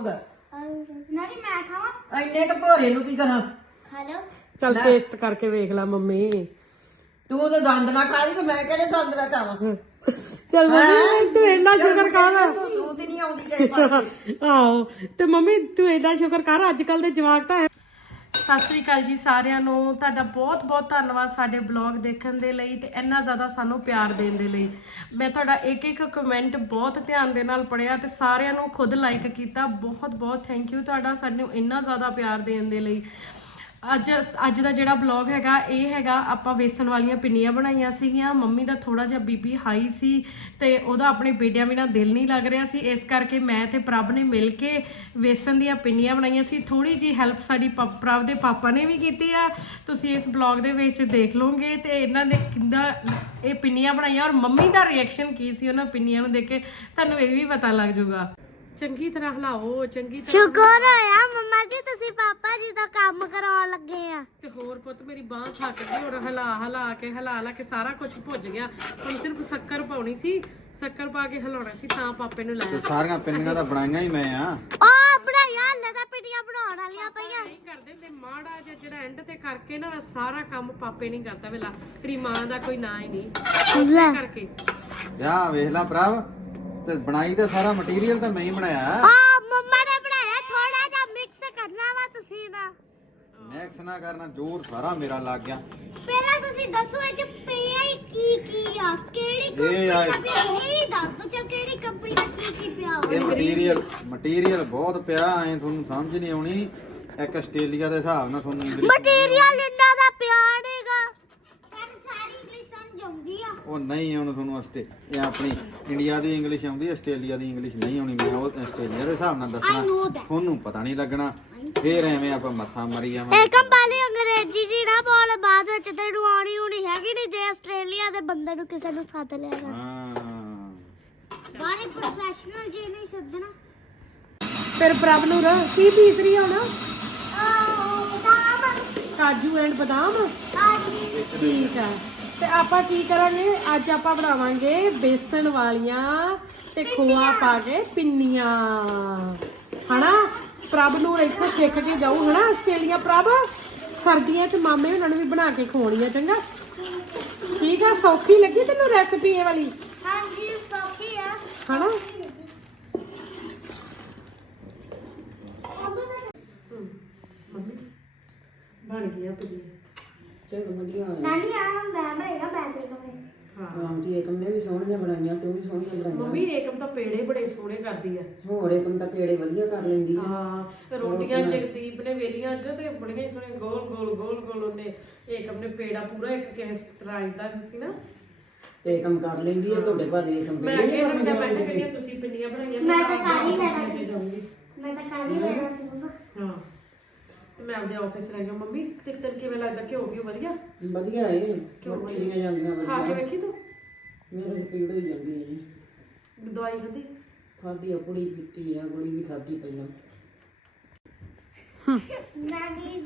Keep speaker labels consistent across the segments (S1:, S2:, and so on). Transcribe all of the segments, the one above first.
S1: ਖਾਊਗਾ
S2: ਨਾਨੀ ਮੈਂ ਖਾਵਾਂ
S1: ਇੰਨੇ ਕ ਭੋਰੇ ਨੂੰ ਕੀ ਕਰਾਂ
S2: ਖਾ ਲਓ
S3: ਚੱਲ ਟੇਸਟ ਕਰਕੇ ਵੇਖ ਲੈ ਮੰਮੀ।
S1: ਤੂੰ ਤਾਂ ਦੰਦ ਨਾ ਖਾ ਲਈ ਤੇ ਮੈਂ ਕਿਹੜੇ ਦੰਦ ਨਾ ਖਾਵਾਂ
S3: ਚੱਲ ਮੰਮੀ ਤੂੰ ਇੰਨਾ ਸ਼ੁਕਰ ਕਰ।
S1: ਤੂੰ ਤੇ ਨਹੀਂ ਆਉਂਦੀ ਕਿਸੇ ਪਾਸੇ
S3: ਆਹੋ ਤੇ ਮੰਮੀ ਤੂੰ ਇੰਨਾ ਸ਼ੁਕਰ ਕਰ, ਅੱਜ ਕੱਲ ਦੇ ਜਵਾਕ ਤਾਂ ਸਤਿ ਸ੍ਰੀ ਅਕਾਲ ਜੀ ਸਾਰਿਆਂ ਨੂੰ। ਤੁਹਾਡਾ ਬਹੁਤ ਬਹੁਤ ਧੰਨਵਾਦ ਸਾਡੇ ਬਲੌਗ ਦੇਖਣ ਦੇ ਲਈ ਤੇ ਇੰਨਾ ਜ਼ਿਆਦਾ ਸਾਨੂੰ ਪਿਆਰ ਦੇਣ ਦੇ ਲਈ। ਮੈਂ ਤੁਹਾਡਾ ਇੱਕ ਇੱਕ ਕਮੈਂਟ ਬਹੁਤ ਧਿਆਨ ਦੇ ਨਾਲ ਪੜ੍ਹਿਆ ਤੇ ਸਾਰਿਆਂ ਨੂੰ ਖੁਦ ਲਾਈਕ ਕੀਤਾ। ਬਹੁਤ ਬਹੁਤ ਥੈਂਕ ਯੂ ਤੁਹਾਡਾ ਸਾਨੂੰ ਇੰਨਾ ਜ਼ਿਆਦਾ ਪਿਆਰ ਦੇਣ ਦੇ ਲਈ। ਅੱਜ ਦਾ ਜਿਹੜਾ ਬਲੌਗ ਹੈਗਾ ਇਹ ਹੈਗਾ, ਆਪਾਂ ਵੇਸਣ ਵਾਲੀਆਂ ਪਿੰਨੀਆਂ ਬਣਾਈਆਂ ਸੀਗੀਆਂ। ਮੰਮੀ ਦਾ ਥੋੜਾ ਜਿਹਾ ਬੀਪੀ ਹਾਈ ਸੀ ਤੇ ਉਹਦਾ ਆਪਣੇ ਬੇਟਿਆਂ ਬਿਨਾਂ ਦਿਲ ਨਹੀਂ ਲੱਗ ਰਿਹਾ ਸੀ, ਇਸ ਕਰਕੇ ਮੈਂ ਤੇ ਪ੍ਰਭ ਨੇ ਮਿਲ ਕੇ ਵੇਸਣ ਦੀਆਂ ਪਿੰਨੀਆਂ ਬਣਾਈਆਂ ਸੀ। ਥੋੜੀ ਜੀ ਹੈਲਪ ਸਾਡੀ ਪ੍ਰਭ ਦੇ ਪਾਪਾ ਨੇ ਵੀ ਕੀਤੀ ਆ, ਤੁਸੀਂ ਇਸ ਬਲੌਗ ਦੇ ਵਿੱਚ ਦੇਖ ਲਓਗੇ। ਤੇ ਇਹਨਾਂ ਨੇ ਕਿੰਦਾ ਇਹ ਪਿੰਨੀਆਂ ਬਣਾਈਆਂ ਔਰ ਮੰਮੀ ਦਾ ਰਿਐਕਸ਼ਨ ਕੀ ਸੀ ਉਹਨਾਂ ਪਿੰਨੀਆਂ ਨੂੰ ਦੇਖ ਕੇ, ਤੁਹਾਨੂੰ ਇਹ ਵੀ ਪਤਾ ਲੱਗ ਜਾਊਗਾ। ਚੰਗੀ ਤਰ੍ਹਾਂ ਹਿਲਾਓ, ਚੰਗੀ ਤਰ੍ਹਾਂ।
S2: ਸ਼ੁਕਰ ਹੋਇਆ ਮੰਮਾ ਜੀ ਤੁਸੀਂ ਪਾਪਾ ਜੀ ਦਾ ਕੰਮ ਕਰਾਉਣ ਲੱਗੇ ਆ।
S3: ਤੇ ਹੋਰ ਪੁੱਤ ਮੇਰੀ ਬਾਂਹ ਥੱਕ ਗਈ, ਹੁਣ ਹਿਲਾ ਕੇ ਸਾਰਾ ਕੁਝ ਭੁੱਜ ਗਿਆ। ਹੁਣ ਸਿਰਫ ਸ਼ੱਕਰ ਪਾਉਣੀ ਸੀ, ਸ਼ੱਕਰ ਪਾ ਕੇ ਹਿਲਾਉਣਾ ਸੀ, ਤਾਂ ਪਾਪੇ ਨੂੰ ਲਾਇਆ।
S4: ਸਾਰੀਆਂ ਪਿੰਨੀਆਂ ਤਾਂ ਬਣਾਈਆਂ ਹੀ ਮੈਂ ਆ।
S2: ਆ ਬਣਾਇਆ ਹਲੇ ਤਾਂ ਪਿੰਡੀਆਂ ਬਣਾਉਣ ਵਾਲੀਆਂ ਪਈਆਂ।
S3: ਨਹੀਂ ਕਰਦੇ ਤੇ ਮਾੜਾ ਜਿਹਾ ਜਿਹੜਾ ਐਂਡ ਤੇ ਕਰਕੇ ਨਾ ਸਾਰਾ ਕੰਮ ਪਾਪੇ ਨਹੀਂ ਕਰਦਾ। ਵੇਲਾ ਤੇਰੀ ਮਾਂ ਦਾ ਕੋਈ ਨਾਂ ਹੀ ਨਹੀਂ ਕਰਕੇ।
S4: ਜਾ ਵੇਖ ਲੈ ਭਰਾ, ਤੇ ਬਣਾਈ ਤੇ ਸਾਰਾ ਮਟੀਰੀਅਲ ਤਾਂ ਮੈਂ ਹੀ ਬਣਾਇਆ।
S2: ਆ ਮੰਮਾ ਨੇ ਬਣਾਇਆ, ਥੋੜਾ ਜਿਹਾ ਮਿਕਸ ਕਰਨਾ ਵਾ ਤੁਸੀਂ ਨਾ।
S4: ਮਿਕਸ ਨਾ ਕਰਨਾ, ਜ਼ੋਰ ਸਾਰਾ ਮੇਰਾ ਲੱਗ ਗਿਆ।
S2: ਪਹਿਲਾਂ ਤੁਸੀਂ ਦੱਸੋ ਇਹ ਚ ਪਿਆ ਕੀ ਆ, ਕਿਹੜੀ ਕੰਪਨੀ ਦਾ ਪਿਆ ਇਹ ਦੱਸ ਦੋ। ਚੱਲ ਕਿਹੜੀ ਕੰਪਨੀ ਦਾ ਕੀ ਪਿਆ ਵਾ।
S4: ਇਹ ਮਟੀਰੀਅਲ ਬਹੁਤ ਪਿਆ, ਐ ਤੁਹਾਨੂੰ ਸਮਝ ਨਹੀਂ ਆਉਣੀ। ਇੱਕ ਆਸਟ੍ਰੇਲੀਆ ਦੇ ਹਿਸਾਬ ਨਾਲ ਤੁਹਾਨੂੰ
S2: ਮਟੀਰੀਅਲ ਇੰਨਾ ਦਾ ਪਿਆ ਨਹੀਂਗਾ, ਸਾਨੂੰ ਸਾਰੀ ਇੰਗਲਿਸ਼ ਸਮਝ ਆਉਂਦੀ ਆ।
S4: ਉਹ ਨਹੀਂ ਆਉਣ ਤੁਹਾਨੂੰ। ਇਹ ਆਪਣੀ ਇੰਡੀਆ ਦੀ ਇੰਗਲਿਸ਼ ਆਉਂਦੀ, ਆਸਟ੍ਰੇਲੀਆ ਦੀ ਇੰਗਲਿਸ਼ ਨਹੀਂ ਆਉਣੀ। ਮੈਂ ਉਹ ਆਸਟ੍ਰੇਲੀਆ ਦੇ ਹਿਸਾਬ ਨਾਲ ਦੱਸਣਾ, ਤੁਹਾਨੂੰ ਪਤਾ ਨਹੀਂ ਲੱਗਣਾ। ਫੇਰ ਐਵੇਂ ਆਪਾਂ ਮੱਥਾ ਮਰੀ ਜਾਵਾਂਗੇ।
S2: ਇਹ ਕੰਪਾਲੀ ਅੰਗਰੇਜ਼ੀ ਜੀ ਨਾ ਬੋਲ, ਬਾਅਦ ਵਿੱਚ ਤੈਨੂੰ ਆਉਣੀ ਹੋਣੀ ਹੈਗੀ ਨਹੀਂ ਜੇ ਆਸਟ੍ਰੇਲੀਆ ਦੇ ਬੰਦੇ ਨੂੰ ਕਿਸੇ ਨੂੰ ਸੱਦ ਲਿਆ ਕਰ।
S4: ਹਾਂ
S2: ਬਾਰੇ ਪ੍ਰੋਫੈਸ਼ਨਲ ਜੇ ਨਹੀਂ ਸੱਦਣਾ।
S3: ਫਿਰ ਪ੍ਰਭ ਨੂੰ ਕੀ ਪੀਸ ਰਹੀ ਹੋਣਾ?
S2: ਬਦਾਮ
S3: ਕਾਜੂ ਐਂਡ ਬਦਾਮ।
S2: ਆਜੀ
S3: ਠੀਕ ਆ, ਤੇ ਆਪਾਂ ਕੀ ਕਰਾਂਗੇ ਅੱਜ? ਆਪਾਂ ਬਣਾਵਾਂਗੇ ਬੇਸਣ ਵਾਲੀਆਂ ਤੇ ਖੋਆ ਪਾ ਕੇ ਪਿੰਨੀਆਂ, ਹਨਾ? ਪ੍ਰਭ ਨੂੰ ਇੱਥੋਂ ਸਿੱਖ ਕੇ ਜਾਊ, ਹਨਾ? ਆਸਟ੍ਰੇਲੀਆ ਪ੍ਰਭ ਸਰਦੀਆਂ 'ਚ ਮਾਮੇ ਉਹਨਾਂ ਨੂੰ ਵੀ ਬਣਾ ਕੇ ਖਵਾਉਣੀ ਆ, ਚੰਗਾ? ਠੀਕ ਆ, ਸੌਖੀ ਲੱਗੀ ਤੈਨੂੰ ਰੈਸਪੀ ਇਹ ਵਾਲੀ,
S2: ਹਾਂਜੀ ਸੌਖੀ ਆ
S3: ਹਨਾ? ਬਣ ਗਿਆ ਪਿੰਨੀਆਂ।
S1: ਚਲ ਵਧੀਆ
S2: ਨਾਨੀ ਆ ਮੈਂ ਬਣਾਏਗਾ ਮੈਂ ਤੇ ਕਮੇ।
S1: ਹਾਂ ਜੀ ਏਕਮ ਨੇ ਵੀ ਸੋਹਣੀਆਂ ਬਣਾਈਆਂ, ਤੂੰ ਵੀ ਸੋਹਣੀਆਂ ਬਣਾਈਆਂ।
S3: ਮੰਮੀ ਏਕਮ ਤਾਂ ਪੇੜੇ ਬੜੇ ਸੋਹਣੇ ਕਰਦੀ ਆ।
S1: ਹੋਰ ਏਕਮ ਤਾਂ ਪੇੜੇ ਵਧੀਆ ਕਰ ਲੈਂਦੀ ਆ।
S3: ਹਾਂ, ਰੋਟੀਆਂ ਜਗਦੀਪ ਨੇ ਵੇਲੀਆਂ ਚ ਤੇ ਬੜੀਆਂ ਹੀ ਸੋਹਣੀਆਂ ਗੋਲ ਉਹਨੇ ਏਕਮ ਨੇ ਪੇੜਾ ਪੂਰਾ ਇੱਕ ਕਿਸ ਤਰ੍ਹਾਂ ਇਦਾਂ ਸੀ ਨਾ,
S1: ਤੇ ਏਕਮ ਕਰ ਲੈਂਦੀ ਆ। ਤੁਹਾਡੇ ਘਰ ਏਕਮ
S3: ਮੈਂ ਅੱਗੇ ਇਹਨਾਂ ਨੂੰ ਮੈਂ ਕਿਹਾ ਜਿਹੜੀਆਂ ਤੁਸੀਂ ਪਿੰਨੀਆਂ ਬਣਾਈਆਂ
S2: ਮੈਂ ਤਾਂ ਕਰ ਹੀ ਲੈਣਾ ਸੀ।
S3: ਜਾਊਂਗੀ।
S2: ਮੈਂ ਤਾਂ ਕਰ ਹੀ ਲੈਣਾ ਸੀ ਬਾਬਾ।
S3: ਹਾਂ, ਤੇ ਮੈਂ ਆਪਦੇ ਆਫਿਸ ਰਹਿ ਜਾ। ਮੰਮੀ ਤੇ ਤੈਨੂੰ ਕਿਵੇਂ ਲੱਗਦਾ? ਘਿਓ ਵਧੀਆ?
S1: ਵਧੀਆ ਏ, ਰੋਟੀਆਂ ਜਾਂਦੀਆਂ
S3: ਖਾ ਕੇ
S1: ਵਧੀਆ।
S3: ਵੇਖੀ ਤੂੰ?
S1: ਮੇਰੇ ਤੇ ਪੀੜ ਹੋਈ ਜਾਂਦੀ ਹੈ ਜੀ।
S3: ਦਵਾਈ ਖਾਧੀ?
S1: ਖਾਦੀ ਆ, ਕੁੜੀ ਪੀਤੀ ਆ, ਕੁੜੀ ਵੀ ਖਾਦੀ ਪਹਿਲਾਂ।
S2: ਨਾਨੀ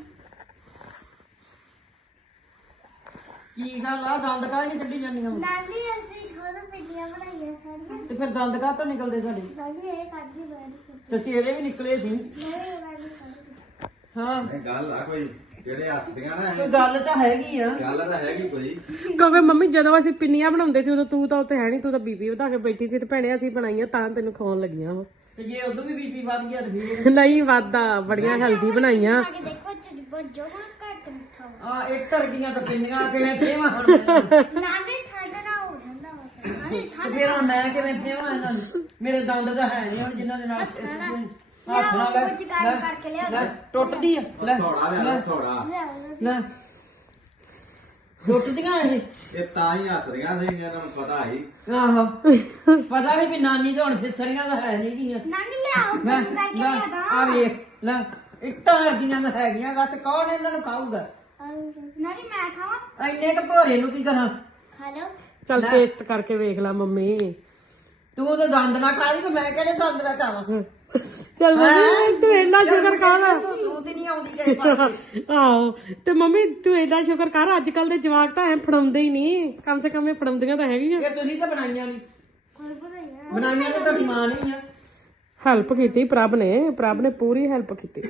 S1: ਕੀ ਗੱਲ ਆ, ਦੰਦ ਕਾਹ ਨਹੀਂ ਕੱਢੀ ਜਾਂਦੀਆਂ?
S2: ਨਾਨੀ ਅਸੀਂ ਖੁਦ ਪਿੰਡੀਆਂ ਬਣਾਈਆਂ ਸਾਰੀਆਂ।
S1: ਤੇ ਫਿਰ ਦੰਦ ਕਾਹ ਤੋਂ ਨਿਕਲਦੇ ਸਾਡੇ?
S2: ਨਾਨੀ ਇਹ ਕੱਢੀ ਬੈਠ
S1: ਤੇ ਤੇਰੇ ਵੀ ਨਿਕਲੇ ਸੀ।
S2: ਨਹੀਂ ਨਾਨੀ ਕੱਢੀ।
S1: ਹਾਂ,
S4: ਇਹ ਗੱਲ ਆ ਕੋਈ, ਜਿਹੜੇ ਹੱਸਦੀਆਂ ਨਾ
S1: ਕੋਈ ਗੱਲ ਤਾਂ ਹੈਗੀ ਆ।
S4: ਗੱਲ ਤਾਂ ਹੈਗੀ ਕੋਈ।
S3: ਕਿਉਂਕਿ ਮੰਮੀ ਜਦੋਂ ਅਸੀਂ ਪਿੰਨੀਆਂ ਬਣਾਉਂਦੇ ਸੀ ਉਦੋਂ ਤੂੰ ਤਾਂ ਉੱਥੇ ਹੈ ਨਹੀਂ, ਤੂੰ ਤਾਂ ਬੀਬੀ ਵਧਾ ਕੇ ਬੈਠੀ ਸੀ ਤੇ ਭੈਣੇ ਅਸੀਂ ਬਣਾਈਆਂ ਤਾਂ ਤੈਨੂੰ ਖਾਣ ਲੱਗੀਆਂ ਉਹ।
S1: ਤੇ ਜੇ ਉਦੋਂ ਵੀ ਬੀਪੀ ਵੱਧ ਗਿਆ ਤੇ ਫਿਰ
S3: ਨਹੀਂ ਵਾਦਾ, ਬੜੀਆਂ ਹੈਲਦੀ ਬਣਾਈਆਂ।
S2: ਆ ਕੇ ਦੇਖੋ ਜੋ ਨਾ ਘੱਟ ਮਿੱਠਾ ਵਾ।
S1: ਆ ਇੱਕ ਧਰ ਗਈਆਂ ਤਾਂ ਪਿੰਨੀਆਂ ਕਿਵੇਂ ਫੇਵਾਂ ਹੁਣ?
S2: ਨਾਨੀ ਠੰਡ ਨਾ ਹੋ ਜਾਂਦਾ ਵਾ। ਨਾਨੀ
S1: ਤੇ ਫਿਰ ਹੁਣ ਮੈਂ ਕਿਵੇਂ ਫੇਵਾਂ ਇਹਨਾਂ ਨੂੰ? ਮੇਰੇ ਦੰਦ ਤਾਂ ਹੈ ਨਹੀਂ ਹੁਣ ਜਿਨ੍ਹਾਂ ਦੇ ਨਾਲ ਹੱਥ ਨਾਲ
S2: ਕੁਝ ਗਰਮ ਕਰਕੇ ਲਿਆ
S1: ਲੈ ਟੁੱਟਦੀ ਆ। ਲੈ
S4: ਥੋੜਾ ਲਿਆ ਥੋੜਾ।
S1: ਲੈ ਟੁੱਟਦੀਆਂ
S4: ਇਹ ਤਾਂ ਹੀ ਹੱਸਦੀਆਂ ਸੀ, ਇਹਨਾਂ ਨੂੰ ਪਤਾ ਸੀ।
S1: ਆਹੋ ਪਤਾ ਵੀ ਨਾਨੀ ਤਾਂ ਹੁਣ ਫਿਸੜੀਆਂ ਤਾਂ ਹੈ ਨਹੀਂ ਗੀਆਂ।
S2: ਨਾਨੀ ਲਿਆਓ
S1: ਲੈ
S2: ਗਰਮ ਕਰਕੇ
S1: ਲੈ
S2: ਲਿਆਦਾ।
S1: ਆ ਵੇਖ ਲੈ, ਇੱਟਾਂ ਵਰਗੀਆਂ ਤਾਂ ਹੈਗੀਆਂ ਗਾ, ਤੇ ਕੌਣ ਇਹਨਾਂ ਨੂੰ ਖਾਊਗਾ?
S2: ਨਾਨੀ ਮੈਂ ਖਾਵਾਂ
S1: ਇੰਨੇ ਕ ਭੋਰੇ ਨੂੰ ਕੀ ਕਰਾਂ?
S2: ਖਾ ਲਓ।
S3: ਚੱਲ ਟੇਸਟ ਕਰਕੇ ਵੇਖ ਲੈ ਮੰਮੀ।
S1: ਤੂੰ ਤਾਂ ਦੰਦ ਨਾ ਖਾ ਲਈ ਤੇ ਮੈਂ ਕਿਹੜੇ ਦੰਦ ਨਾ ਖਾਵਾਂ?
S3: ਚੱਲ ਮੰਮੀ ਤੂੰ ਇੰਨਾ ਸ਼ੁਕਰ ਕਰ।
S1: ਤੂੰ ਤੇ ਨਹੀਂ ਆਉਂਦੀ ਕਿਸੇ ਪਾਸੇ।
S3: ਆਹੋ, ਤੇ ਮੰਮੀ ਤੂੰ ਇੰਨਾ ਸ਼ੁਕਰ ਕਰ, ਅੱਜ ਕੱਲ ਦੇ ਜਵਾਕ ਤਾਂ ਐ ਫੜਾਉਂਦੇ ਹੀ ਨਹੀਂ, ਕਮ ਸੇ ਕਮ ਇਹ ਫੜਾਉਂਦੀਆਂ ਤਾਂ ਹੈਗੀਆਂ।
S1: ਇਹ ਤੁਸੀਂ ਤਾਂ ਬਣਾਈਆਂ ਨਹੀਂ,
S2: ਕੋਈ ਬਣਾਇਆ
S1: ਬਣਾਈਆਂ ਤਾਂ ਤੁਹਾਡੀ ਮਾਂ ਨਹੀਂ ਆ।
S3: ਹੈਲਪ ਕੀਤੀ ਪ੍ਰਭ ਨੇ ਪੂਰੀ ਹੈਲਪ ਕੀਤੀ।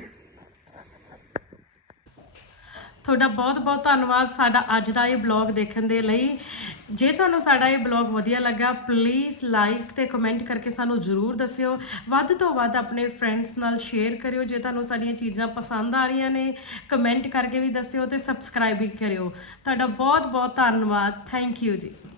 S3: ਤੁਹਾਡਾ ਬਹੁਤ ਬਹੁਤ ਧੰਨਵਾਦ ਸਾਡਾ ਅੱਜ ਦਾ ਇਹ ਬਲੌਗ ਦੇਖਣ ਦੇ ਲਈ। ਜੇ ਤੁਹਾਨੂੰ ਸਾਡਾ ਇਹ ਬਲੌਗ ਵਧੀਆ ਲੱਗਾ ਪਲੀਜ਼ ਲਾਈਕ ਤੇ ਕਮੈਂਟ ਕਰਕੇ ਸਾਨੂੰ ਜ਼ਰੂਰ ਦੱਸਿਓ। ਵੱਧ ਤੋਂ ਵੱਧ ਆਪਣੇ ਫਰੈਂਡਸ ਨਾਲ ਸ਼ੇਅਰ ਕਰਿਓ। ਜੇ ਤੁਹਾਨੂੰ ਸਾਡੀਆਂ ਚੀਜ਼ਾਂ ਪਸੰਦ ਆ ਰਹੀਆਂ ਨੇ ਕਮੈਂਟ ਕਰਕੇ ਵੀ ਦੱਸਿਓ ਤੇ ਸਬਸਕ੍ਰਾਈਬ ਵੀ ਕਰਿਓ। ਤੁਹਾਡਾ ਬਹੁਤ ਬਹੁਤ ਧੰਨਵਾਦ। ਥੈਂਕ ਯੂ ਜੀ।